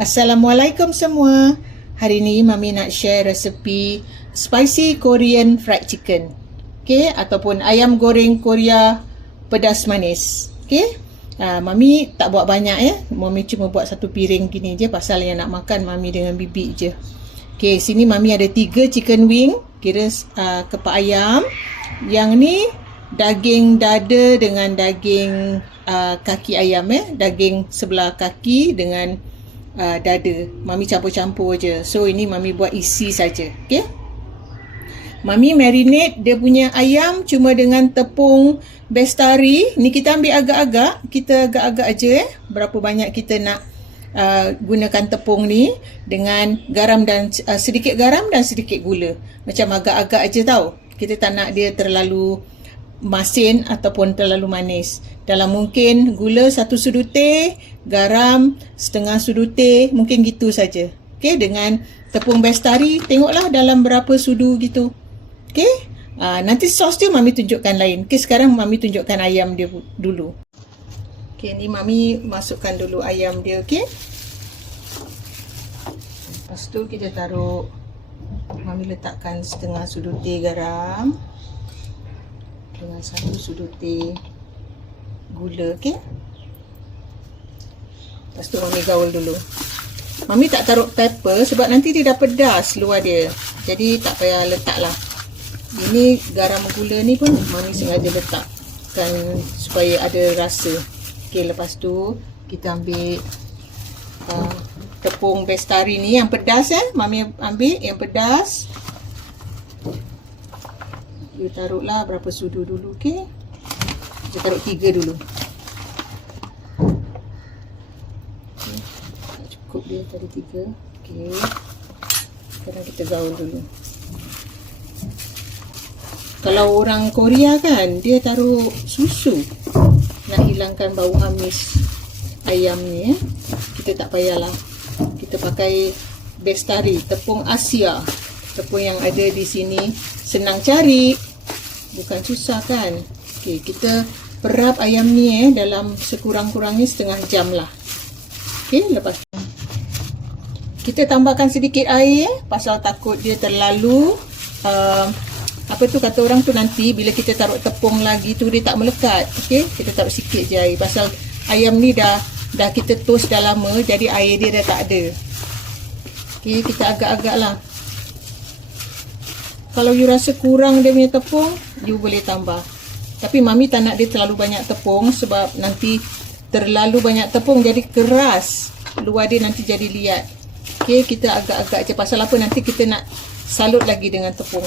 Assalamualaikum semua. Hari ni Mami nak share resepi spicy Korean fried chicken. Okay, ataupun ayam goreng Korea pedas manis. Okay. Uh, Mami tak buat banyak ya. Mami cuma buat satu piring gini je pasal yang nak makan Mami dengan bibi je. Okay, sini Mami ada tiga chicken wing. Kira uh, kepak ayam. Yang ni daging dada dengan daging uh, kaki ayam eh. Daging sebelah kaki dengan uh, dada. Mami campur-campur je. So ini mami buat isi saja. Okay? Mami marinate dia punya ayam cuma dengan tepung bestari. Ni kita ambil agak-agak. Kita agak-agak aja eh. Berapa banyak kita nak uh, gunakan tepung ni dengan garam dan uh, sedikit garam dan sedikit gula. Macam agak-agak aja tau. Kita tak nak dia terlalu masin ataupun terlalu manis. Dalam mungkin gula satu sudu teh, garam setengah sudu teh, mungkin gitu saja. Okey, dengan tepung bestari, tengoklah dalam berapa sudu gitu. Okey, uh, nanti sos dia mami tunjukkan lain. Okey, sekarang mami tunjukkan ayam dia dulu. Okey, ni mami masukkan dulu ayam dia, okey. Lepas tu kita taruh mami letakkan setengah sudu teh garam dengan satu sudut teh gula okey? Lepas tu mami gaul dulu. Mami tak taruh pepper sebab nanti dia dah pedas luar dia. Jadi tak payah letak lah ini garam gula ni pun mami sengaja letakkan supaya ada rasa. Okey lepas tu kita ambil uh, tepung bestari ni yang pedas eh? Mami ambil yang pedas You taruhlah berapa sudu dulu, okey? Kita taruh tiga dulu. Okay. Cukup dia tadi tiga. Okey. Sekarang kita gaul dulu. Kalau orang Korea kan, dia taruh susu. Nak hilangkan bau amis ayam ni. Eh. Kita tak payahlah. Kita pakai bestari, tepung Asia. Tepung yang ada di sini senang cari bukan susah kan? Okey kita perap ayam ni eh dalam sekurang-kurangnya setengah jam lah. Okey lepas tu. Kita tambahkan sedikit air pasal takut dia terlalu uh, apa tu kata orang tu nanti bila kita taruh tepung lagi tu dia tak melekat. Okey kita taruh sikit je air. Pasal ayam ni dah dah kita toast dah lama jadi air dia dah tak ada. Okey kita agak-agak lah kalau you rasa kurang dia punya tepung you boleh tambah. Tapi mami tak nak dia terlalu banyak tepung sebab nanti terlalu banyak tepung jadi keras. Luar dia nanti jadi liat. Ok kita agak-agak je. Pasal apa nanti kita nak salut lagi dengan tepung.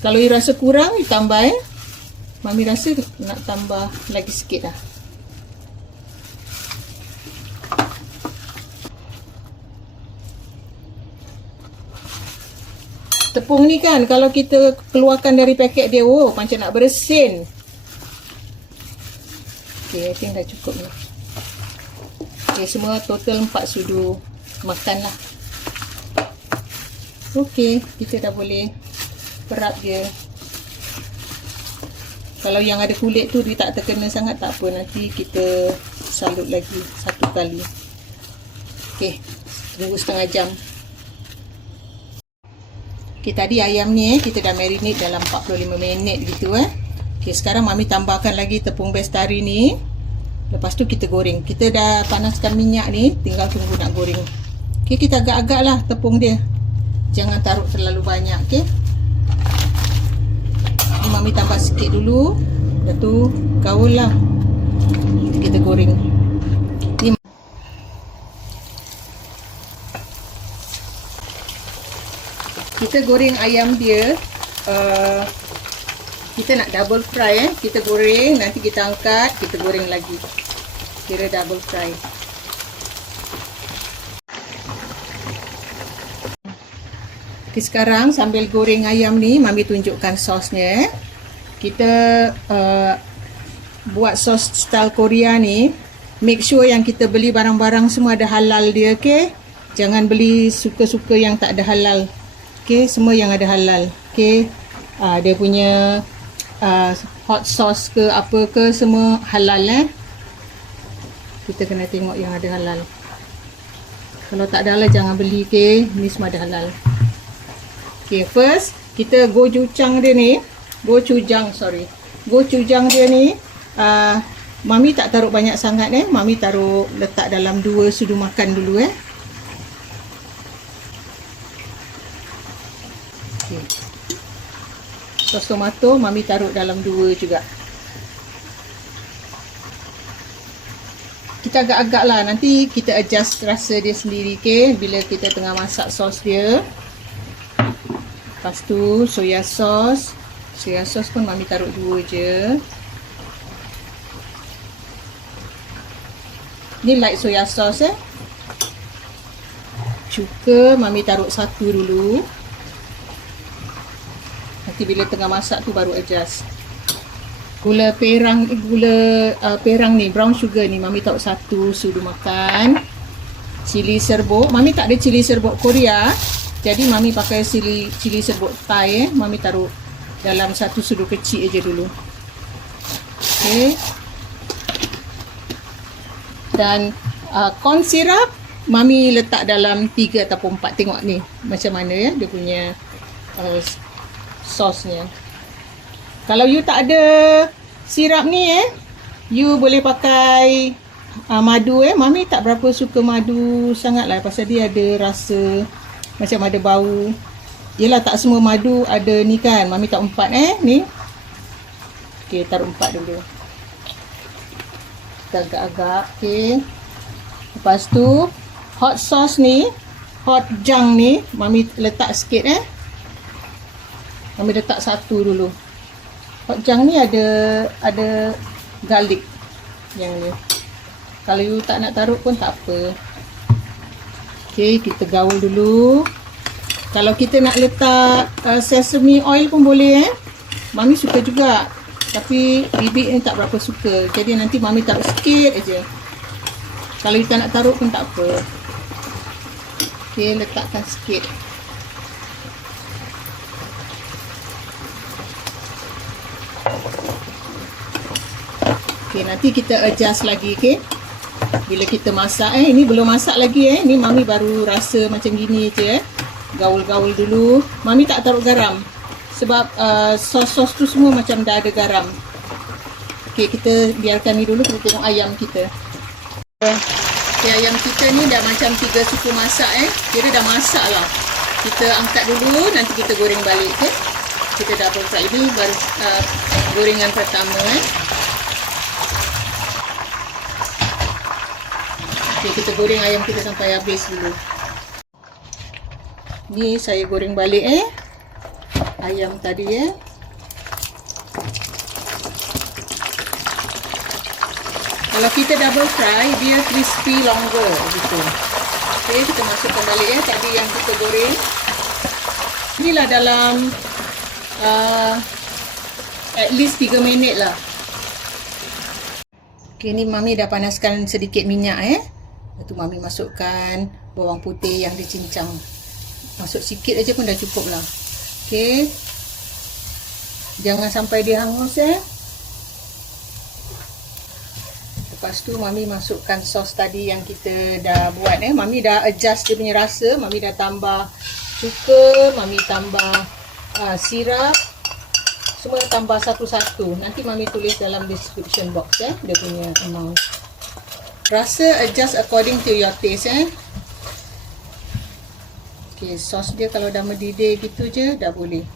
Kalau you rasa kurang you tambah eh. Mami rasa nak tambah lagi sikit lah tepung ni kan kalau kita keluarkan dari paket dia oh macam nak bersin. Ok I think dah cukup ni. Ok semua total 4 sudu makan lah. Ok kita dah boleh perap dia. Kalau yang ada kulit tu dia tak terkena sangat tak apa. Nanti kita salut lagi satu kali. Ok tunggu setengah jam Okay, tadi ayam ni eh, kita dah marinate dalam 45 minit gitu eh. Okay, sekarang mami tambahkan lagi tepung bestari ni. Lepas tu kita goreng. Kita dah panaskan minyak ni, tinggal tunggu nak goreng. Okay, kita agak-agak lah tepung dia. Jangan taruh terlalu banyak, okay. Ni mami tambah sikit dulu. Lepas tu, gaul lah. Kita goreng. Kita goreng ayam dia uh, kita nak double fry eh. Kita goreng nanti kita angkat kita goreng lagi. Kira double fry. Okay, sekarang sambil goreng ayam ni mami tunjukkan sosnya eh. kita uh, buat sos style Korea ni. Make sure yang kita beli barang-barang semua ada halal dia okay? jangan beli suka-suka yang tak ada halal Okey, semua yang ada halal. Okey. Uh, dia punya uh, hot sauce ke apa ke semua halal eh. Kita kena tengok yang ada halal. Kalau tak ada halal jangan beli okey. Ni semua ada halal. Okay, first kita gochujang dia ni, gochujang sorry. Gochujang dia ni uh, mami tak taruh banyak sangat eh. Mami taruh letak dalam dua sudu makan dulu eh. Okay. Sos tomato mami taruh dalam dua juga. Kita agak-agak lah nanti kita adjust rasa dia sendiri ke bila kita tengah masak sos dia. Lepas tu soya sos. Soya sos pun mami taruh dua je. Ni light soya sos eh. Cuka mami taruh satu dulu. Nanti bila tengah masak tu baru adjust. Gula perang gula uh, perang ni brown sugar ni mami taruh satu sudu makan. Cili serbuk, mami tak ada cili serbuk Korea. Jadi mami pakai cili cili serbuk Thai eh. Mami taruh dalam satu sudu kecil aja dulu. Okey. Dan uh, corn syrup mami letak dalam 3 ataupun 4 tengok ni macam mana ya dia punya uh, sosnya. Kalau you tak ada sirap ni eh, you boleh pakai uh, madu eh. Mami tak berapa suka madu sangat lah pasal dia ada rasa macam ada bau. Yelah tak semua madu ada ni kan. Mami tak empat eh ni. Okay taruh empat dulu. Kita agak-agak. Okay. Lepas tu hot sauce ni, hot jang ni, mami letak sikit eh. Mami letak satu dulu. Hotjang ni ada ada garlic yang ni. Kalau you tak nak taruh pun tak apa. Okey, kita gaul dulu. Kalau kita nak letak uh, sesame oil pun boleh eh. Mami suka juga. Tapi bibik ni tak berapa suka. Jadi nanti mami taruh sikit aja. Kalau tak nak taruh pun tak apa. Okey, letakkan sikit. Okey, nanti kita adjust lagi, okey. Bila kita masak eh, ini belum masak lagi eh. Ni mami baru rasa macam gini je eh. Gaul-gaul dulu. Mami tak taruh garam. Sebab uh, sos-sos tu semua macam dah ada garam. Okey, kita biarkan ni dulu kita tengok ayam kita. Okey, ayam kita ni dah macam tiga suku masak eh. Kira dah masak lah. Kita angkat dulu, nanti kita goreng balik, okey. Kita double fry ini baru uh, gorengan pertama eh. Okay, kita goreng ayam kita sampai habis dulu. Ni saya goreng balik eh. Ayam tadi eh. Kalau kita double fry, dia crispy longer gitu. Okay, kita masukkan balik eh tadi yang kita goreng. Inilah dalam uh, at least 3 minit lah. Okay, ni mami dah panaskan sedikit minyak eh. Lepas tu mami masukkan bawang putih yang dicincang. Masuk sikit aja pun dah cukup lah. Okay. Jangan sampai dia hangus eh. Lepas tu mami masukkan sos tadi yang kita dah buat eh. Mami dah adjust dia punya rasa. Mami dah tambah cuka. Mami tambah uh, sirap. Semua tambah satu-satu. Nanti mami tulis dalam description box eh. Dia punya amount. Rasa adjust according to your taste eh. Okay, sos dia kalau dah mendidih gitu je dah boleh.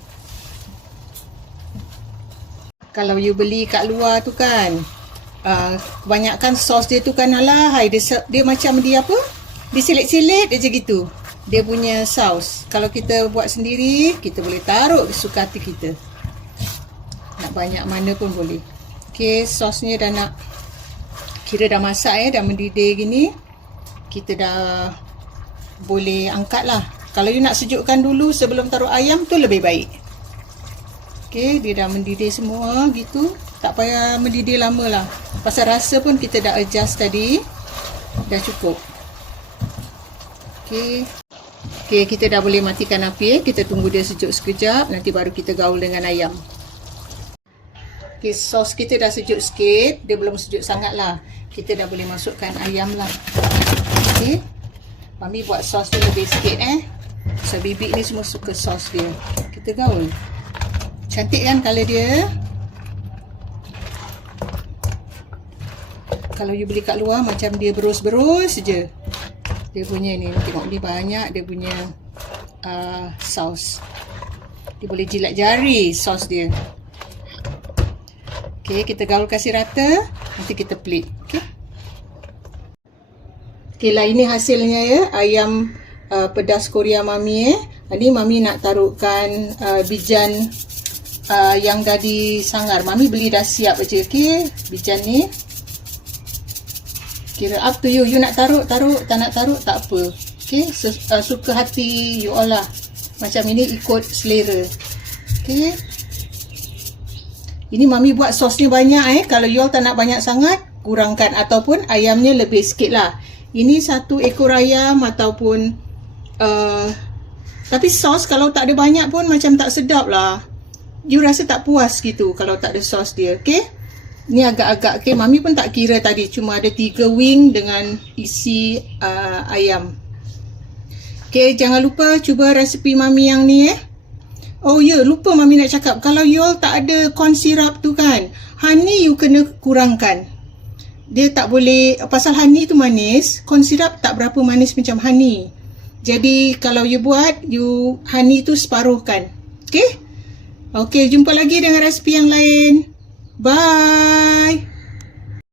Kalau you beli kat luar tu kan, uh, kebanyakan sos dia tu kan alah, dia, dia macam dia apa? Disilit-silit aja gitu. Dia punya saus. Kalau kita buat sendiri, kita boleh taruh suka hati kita. Nak banyak mana pun boleh. Okay, sosnya dah nak kira dah masak eh, dah mendidih gini. Kita dah boleh angkat lah. Kalau you nak sejukkan dulu sebelum taruh ayam tu lebih baik. Okay, dia dah mendidih semua gitu. Tak payah mendidih lama lah. Pasal rasa pun kita dah adjust tadi. Dah cukup. Okay. Okay, kita dah boleh matikan api. Eh. Kita tunggu dia sejuk sekejap. Nanti baru kita gaul dengan ayam. Okay, sos kita dah sejuk sikit. Dia belum sejuk sangat lah kita dah boleh masukkan ayam lah. Okey. Mami buat sos dia lebih sikit eh. So bibik ni semua suka sos dia. Kita gaul. Cantik kan color dia? Kalau you beli kat luar macam dia berus-berus je. Dia punya ni tengok ni banyak dia punya uh, saus. Dia boleh jilat jari sos dia. Okey, kita gaul kasih rata. Nanti kita plate. Okey. Okey lah ini hasilnya ya. Ayam uh, pedas Korea mami eh. Ini mami nak taruhkan uh, bijan uh, yang dah disangar. Mami beli dah siap aja okey. Bijan ni. Kira up to you. You nak taruh, taruh. Tak nak taruh, tak apa. Okay. Uh, suka hati you all lah. Macam ini ikut selera. Okay. Ini mami buat sos ni banyak eh. Kalau you all tak nak banyak sangat, kurangkan. Ataupun ayamnya lebih sikit lah. Ini satu ekor ayam ataupun... Uh, tapi sos kalau tak ada banyak pun macam tak sedap lah. You rasa tak puas gitu kalau tak ada sos dia. Okay. Ni agak-agak okay. Mami pun tak kira tadi. Cuma ada tiga wing dengan isi uh, ayam. Okay, jangan lupa cuba resepi Mami yang ni eh. Oh ya, yeah, lupa Mami nak cakap. Kalau you all tak ada corn syrup tu kan, honey you kena kurangkan. Dia tak boleh, pasal honey tu manis, corn syrup tak berapa manis macam honey. Jadi kalau you buat, you honey tu separuhkan. Okay? Okay, jumpa lagi dengan resepi yang lain. Bye.